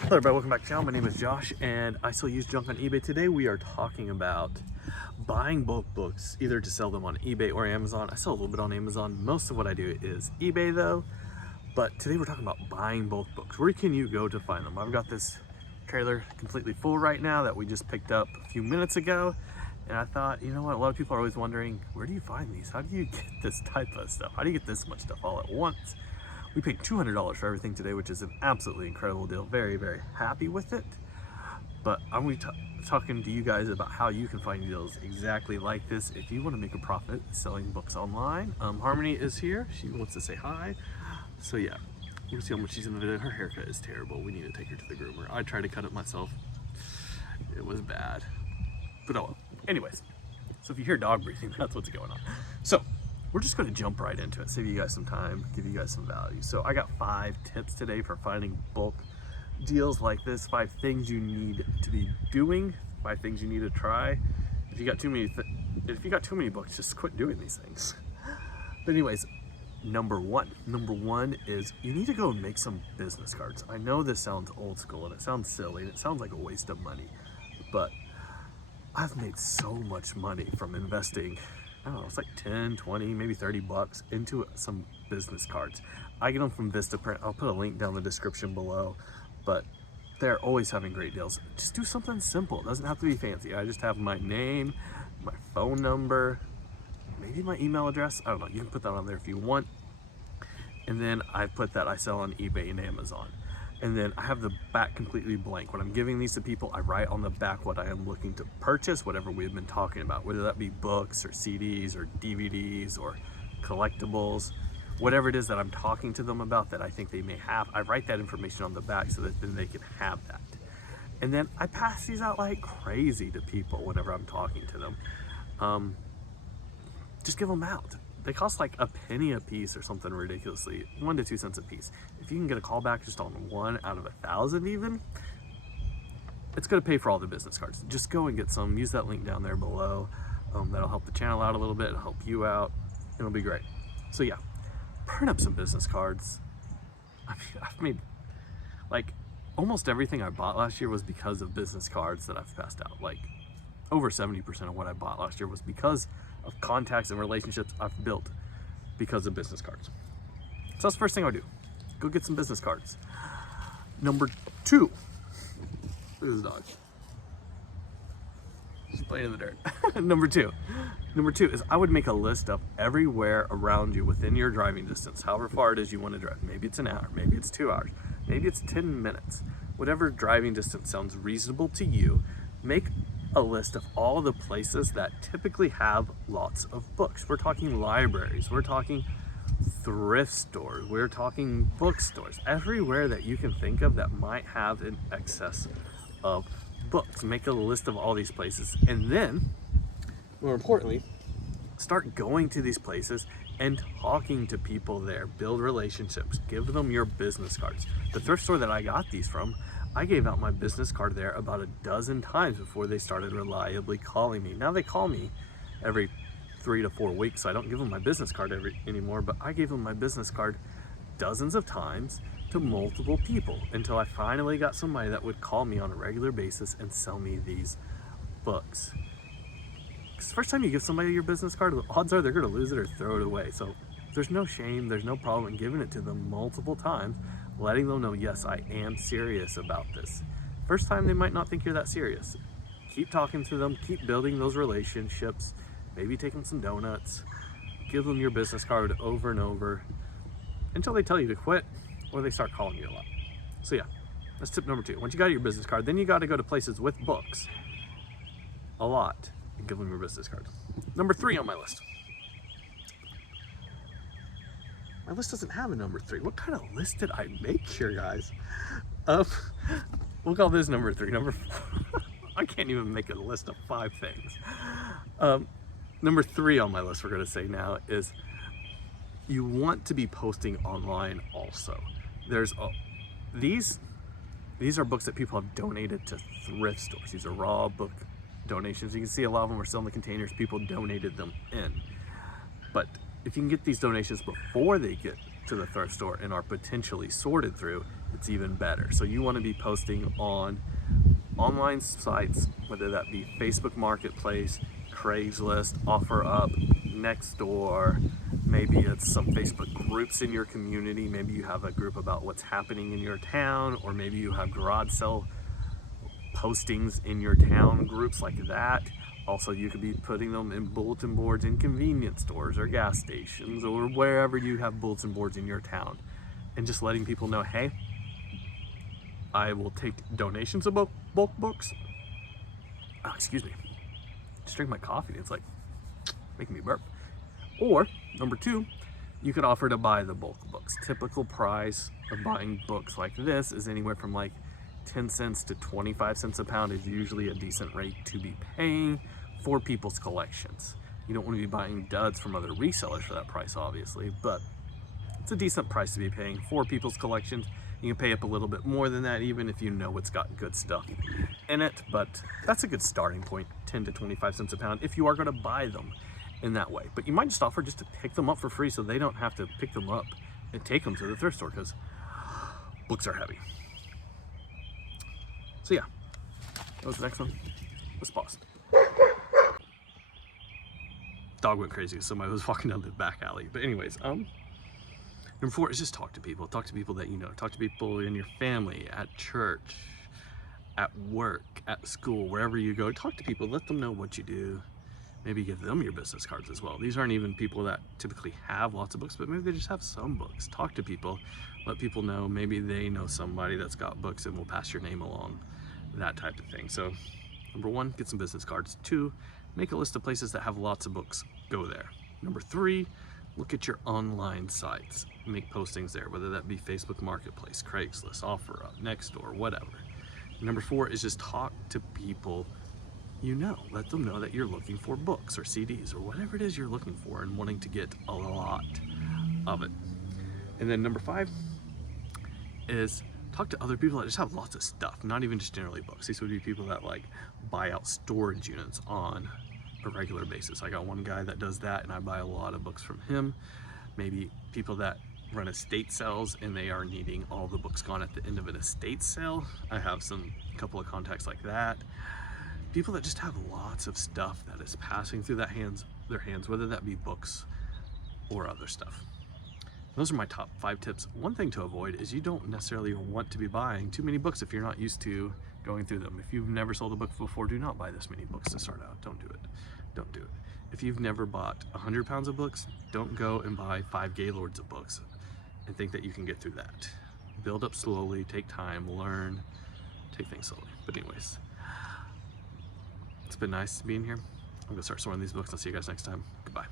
Hello everybody, welcome back to the channel. My name is Josh and I sell used junk on eBay. Today we are talking about buying bulk books, either to sell them on eBay or Amazon. I sell a little bit on Amazon. Most of what I do is eBay though. But today we're talking about buying bulk books. Where can you go to find them? I've got this trailer completely full right now that we just picked up a few minutes ago. And I thought, you know what, a lot of people are always wondering, where do you find these? How do you get this type of stuff? How do you get this much stuff all at once? We paid $200 for everything today, which is an absolutely incredible deal. Very, very happy with it. But I'm going to be talking to you guys about how you can find deals exactly like this if you want to make a profit selling books online. Harmony is here. She wants to say hi. So yeah, we'll see how much she's in the video. Her haircut is terrible. We need to take her to the groomer. I tried to cut it myself. It was bad. But oh well. Anyways, so if you hear dog breathing, that's what's going on. So we're just going to jump right into it, save you guys some time, give you guys some value. So I got 5 tips today for finding bulk deals like this. 5 things you need to be doing, 5 things you need to try. If you got too many books, just quit doing these things. But anyways, number one is you need to go and make some business cards. I know this sounds old school and it sounds silly and it sounds like a waste of money, but I've made so much money from investing, I don't know, it's like 10, 20, maybe 30 bucks into some business cards. I get them from Vistaprint. I'll put a link down in the description below, but they're always having great deals. Just do something simple. It doesn't have to be fancy. I just have my name, my phone number, maybe my email address. I don't know. You can put that on there if you want. And then I put that I sell on eBay and Amazon. And then I have the back completely blank. When I'm giving these to people, I write on the back what I am looking to purchase, whatever we've been talking about, whether that be books or CDs or DVDs or collectibles, whatever it is that I'm talking to them about that I think they may have. I write that information on the back so that then they can have that. And then I pass these out like crazy to people whenever I'm talking to them. Just give them out. They cost like a penny a piece or something ridiculously, 1 to 2 cents a piece. If you can get a call back just on 1 out of 1,000 even, it's gonna pay for all the business cards. Just go and get some, use that link down there below. That'll help the channel out a little bit, it'll help you out, it'll be great. So yeah, print up some business cards. I mean, I've made, like, almost everything I bought last year was because of business cards that I've passed out. Like, over 70% of what I bought last year was because of contacts and relationships I've built because of business cards. So that's the first thing I would do. Go get some business cards. Number 2, look at this dog. She's playing in the dirt. Number two is I would make a list of everywhere around you within your driving distance, however far it is you want to drive. Maybe it's an hour, maybe it's 2 hours, maybe it's 10 minutes. Whatever driving distance sounds reasonable to you, make a list of all the places that typically have lots of books. We're talking libraries, we're talking thrift stores, we're talking bookstores, everywhere that you can think of that might have an excess of books. Make a list of all these places, and then, more importantly, start going to these places and talking to people there. Build relationships, give them your business cards. The thrift store that I got these from, I gave out my business card there about 12 times before they started reliably calling me. Now they call me every 3 to 4 weeks, so I don't give them my business card anymore, but I gave them my business card dozens of times to multiple people until I finally got somebody that would call me on a regular basis and sell me these books. Because the first time you give somebody your business card, the odds are they're going to lose it or throw it away. So there's no shame, there's no problem in giving it to them multiple times, letting them know, yes, I am serious about this. First time they might not think you're that serious. Keep talking to them, keep building those relationships, maybe take them some donuts, give them your business card over and over until they tell you to quit or they start calling you a lot. So yeah, that's tip number 2. Once you got your business card, then you got to go to places with books a lot and give them your business card. Number 3 on my list. My list doesn't have a number 3. What kind of list did I make here, guys? We'll call this number 3. Number 4. I can't even make a list of 5 things. Number 3 on my list, we're going to say now, is you want to be posting online also. These are books that people have donated to thrift stores. These are raw book donations. You can see a lot of them are still in the containers. People donated them in. But if you can get these donations before they get to the thrift store and are potentially sorted through, it's even better. So you want to be posting on online sites, whether that be Facebook Marketplace, Craigslist, OfferUp, Nextdoor, maybe it's some Facebook groups in your community, maybe you have a group about what's happening in your town, or maybe you have garage sale postings in your town, groups like that. Also, you could be putting them in bulletin boards in convenience stores or gas stations or wherever you have bulletin boards in your town, and just letting people know, hey, I will take donations of bulk books. Oh, excuse me. Just drink my coffee. It's like making me burp. Or number two, you could offer to buy the bulk books. Typical price of buying books like this is anywhere from like 10 cents to 25 cents a pound is usually a decent rate to be paying for people's collections. You don't want to be buying duds from other resellers for that price, obviously, but it's a decent price to be paying for people's collections. You can pay up a little bit more than that even if you know it's got good stuff in it, but that's a good starting point, 10 to 25 cents a pound, if you are going to buy them in that way. But you might just offer just to pick them up for free so they don't have to pick them up and take them to the thrift store, because books are heavy. So yeah, that was the next one. Let's pause. Dog went crazy. Somebody was walking down the back alley. But anyways, number 4 is just talk to people. Talk to people that you know. Talk to people in your family, at church, at work, at school, wherever you go. Talk to people. Let them know what you do. Maybe give them your business cards as well. These aren't even people that typically have lots of books, but maybe they just have some books. Talk to people. Let people know. Maybe they know somebody that's got books and will pass your name along. That type of thing. So number 1, get some business cards. 2, make a list of places that have lots of books. Go there. Number 3, look at your online sites. Make postings there, whether that be Facebook Marketplace, Craigslist, OfferUp, Nextdoor, whatever. Number 4 is just talk to people you know. Let them know that you're looking for books or CDs or whatever it is you're looking for and wanting to get a lot of it. And then number 5 is talk to other people that just have lots of stuff, not even just generally books. These would be people that like buy out storage units on a regular basis. I got one guy that does that and I buy a lot of books from him. Maybe people that run estate sales and they are needing all the books gone at the end of an estate sale. I have couple of contacts like that. People that just have lots of stuff that is passing through their hands, whether that be books or other stuff. Those are my top 5 tips. One thing to avoid is you don't necessarily want to be buying too many books if you're not used to going through them. If you've never sold a book before, do not buy this many books to start out. Don't do it. Don't do it. If you've never bought 100 pounds of books, don't go and buy 5 Gaylords of books and think that you can get through that. Build up slowly, take time, learn, take things slowly. But anyways, it's been nice being here. I'm gonna start sorting these books. I'll see you guys next time. Goodbye.